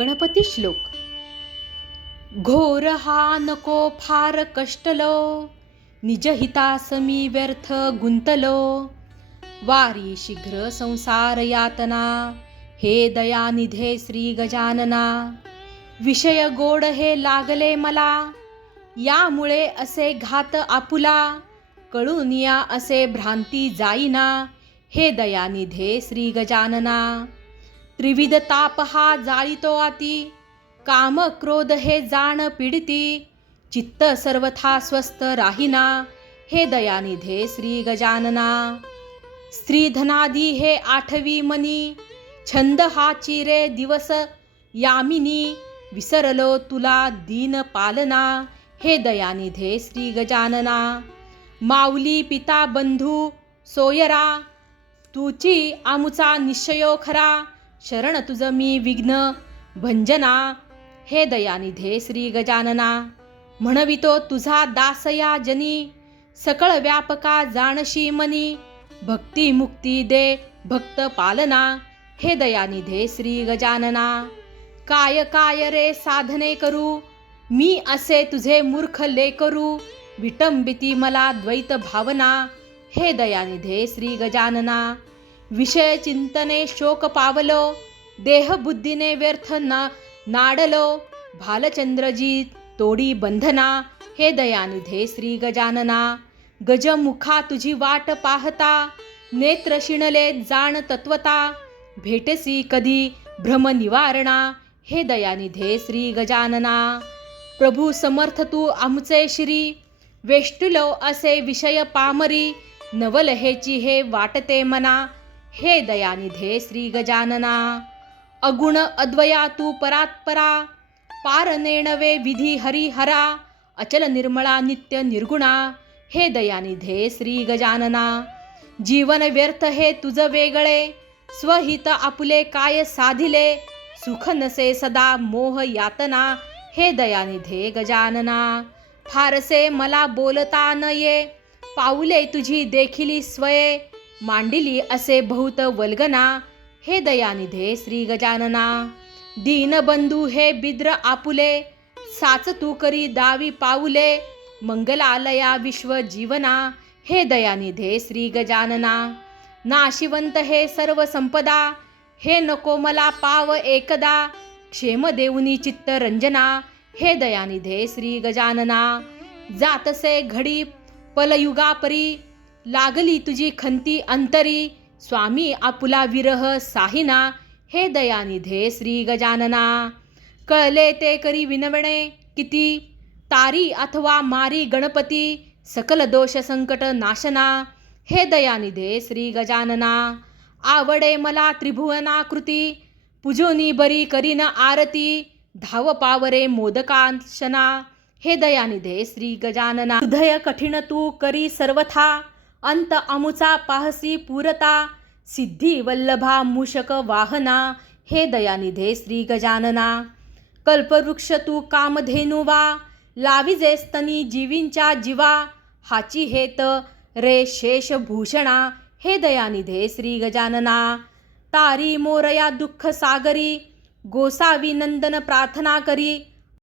गणपती श्लोक. घोर हा नको फार कष्टलो निजहितासमी व्यर्थ गुंतलो. वारी शीघ्र संसार यातना हे दयानिधे श्री गजानना. विषय गोड हे लागले मला यामुळे असे घात आपुला. कळून या असे भ्रांती जाईना हे दयानिधे श्री गजानना. त्रिविध ताप हा जाळीतो आती काम क्रोध हे जाण पीडिती. चित्त सर्वथा स्वस्थ राहीना. हे दयानिधे श्री गजानना. स्त्रीधनादी हे आठवी मनी. छंद हा चिरे दिवस यामिनी. विसरलो तुला दीन पालना. हे दयानिधे श्री गजानना. माऊली पिता बंधू सोयरा. तुची आमुचा निश्चयो खरा. शरण तुझ मी विघ्न भंजना हे दयानिधे श्री गजानना. म्हणवितो तुझा दासया जनी सकळ व्यापका जाणशी मनी. भक्ती मुक्ती दे भक्त पालना हे दयानिधे श्री गजानना. काय काय रे साधने करू? मी असे तुझे मूर्ख लेकरू विटंबिती मला द्वैत भावना. हे दयानिधे श्री गजानना. विषय चिंतने शोक पावलो देहबुद्धीने व्यर्थ ना नाडलो. भालचंद्रजी तोडी बंधना हे दयानिधे श्री गजानना. गजमुखा तुझी वाट पाहता नेत्र शिणले जाण तत्वता. भेटसी कधी भ्रम निवारणा हे दयानिधे श्री गजानना. प्रभू समर्थ तू आमचे श्री. वेष्टुलो असे विषय पामरी नवलहेची हे वाटते मना. हे दयानिधे श्री गजानना अगुण अद्वया तू परात्परा पारनेणवे विधी हरिहरा अचल निर्मळा नित्य निर्गुणा हे दयानिधे श्री गजानना जीवन व्यर्थ हे तुझ वेगळे स्वहित आपुले काय साधिले सुख नसे सदा मोह यातना हे दयानिधे गजानना फारसे मला बोलता न ये पाऊले तुझी देखिली स्वये मांडिली असे बहुत वल्गना हे दयानिधे श्री गजानना. दीनबंधू हे बिद्र आपुले साच तू करी दावी पाऊले मंगलालया विश्व जीवना हे दयानिधे श्री गजानना. नाशिवंत हे सर्व संपदा हे नको मला पाव एकदा क्षेम देऊनी चित्त रंजना हे दयानिधे श्री गजानना. जातसे घडी पलयुगापरी लागली तुझी खंती अंतरी. स्वामी आपुला विरह साहिना. हे दयानिधे श्री गजानना. कळले ते करी विनवणे किती? तारी अथवा मारी गणपती. सकल दोष संकट नाशना. हे दयानिधे श्री गजानना. आवडे मला त्रिभुवनाकृती. पुजोनी बरी करीन आरती. धाव पावरे मोदकांशना. हे दयानिधे श्री गजानना. हृदय कठीण तू करी सर्वथा. अंत अमुचा पाहसी पुरता सिद्धी वल्लभा मूषक वाहना हे दयानिधे श्री गजानना. कल्पवृक्ष तू कामधेनुवा लाविजे स्तनी जीवींच्या जीवा हाची हेत रे शेषभूषणा हे दयानिधे श्री गजानना. तारी मोरया दुःख सागरी गोसावी नंदन प्रार्थना करी